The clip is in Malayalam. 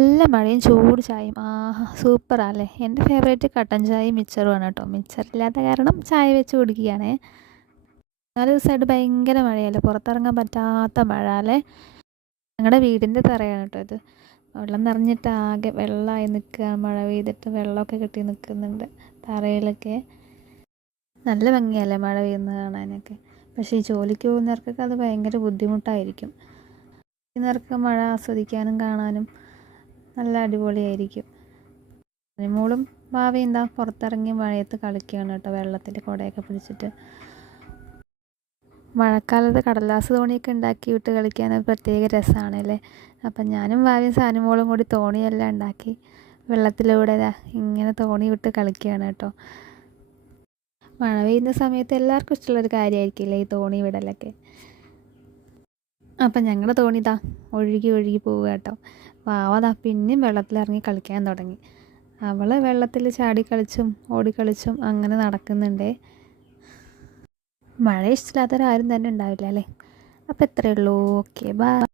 നല്ല മഴയും ചൂട് ചായയും ആഹാ സൂപ്പറാല്ലേ. എൻ്റെ ഫേവറേറ്റ് കട്ടൻ ചായയും മിച്ചറുമാണ് കേട്ടോ. മിച്ചറില്ലാത്ത കാരണം ചായ വെച്ച് കുടിക്കുകയാണേ. 4 ദിവസമായിട്ട് ഭയങ്കര മഴയല്ലേ, പുറത്തിറങ്ങാൻ പറ്റാത്ത മഴ അല്ലേ. ഞങ്ങളുടെ വീടിൻ്റെ തറയാണ് കേട്ടോ ഇത്. വെള്ളം നിറഞ്ഞിട്ട് ആകെ വെള്ളമായി നിൽക്കുക, മഴ പെയ്തിട്ട് വെള്ളമൊക്കെ കെട്ടി നിൽക്കുന്നുണ്ട് തറയിലൊക്കെ. നല്ല ഭംഗിയല്ലേ മഴ പെയ്യുന്നത് കാണാനൊക്കെ. പക്ഷേ ഈ ജോലിക്ക് പോകുന്നവർക്കൊക്കെ അത് ഭയങ്കര ബുദ്ധിമുട്ടായിരിക്കും. പോകുന്നവർക്ക് മഴ ആസ്വദിക്കാനും കാണാനും നല്ല അടിപൊളിയായിരിക്കും. മോളും ഭാവിയും എന്താ പുറത്തിറങ്ങി മഴയത്ത് കളിക്കുകയാണ് കേട്ടോ, വെള്ളത്തിൽ കുടയൊക്കെ പിടിച്ചിട്ട്. മഴക്കാലത്ത് കടലാസ് തോണിയൊക്കെ ഉണ്ടാക്കി വിട്ട് കളിക്കാൻ ഒരു പ്രത്യേക രസമാണല്ലേ. അപ്പം ഞാനും ഭാവിയും സാനുമോളും കൂടി തോണിയെല്ലാം ഉണ്ടാക്കി വെള്ളത്തിലൂടെ ഇങ്ങനെ തോണി വിട്ട് കളിക്കുകയാണ് കേട്ടോ. മഴ പെയ്യുന്ന സമയത്ത് എല്ലാവർക്കും ഇഷ്ടമുള്ളൊരു കാര്യമായിരിക്കില്ലേ ഈ തോണി വിടലൊക്കെ. അപ്പം ഞങ്ങളുടെ തോണി ഒഴുകി ഒഴുകി പോവുക കേട്ടോ. വാവ പിന്നെയും വെള്ളത്തിലിറങ്ങി കളിക്കാൻ തുടങ്ങി. അവൾ വെള്ളത്തിൽ ചാടി കളിച്ചും ഓടിക്കളിച്ചും അങ്ങനെ നടക്കുന്നുണ്ടേ. മഴ ഇഷ്ടമില്ലാത്തവരാരും തന്നെ ഉണ്ടാവില്ല അല്ലേ. അപ്പോൾ ഇത്രയേ ഉള്ളൂ. Okay bye.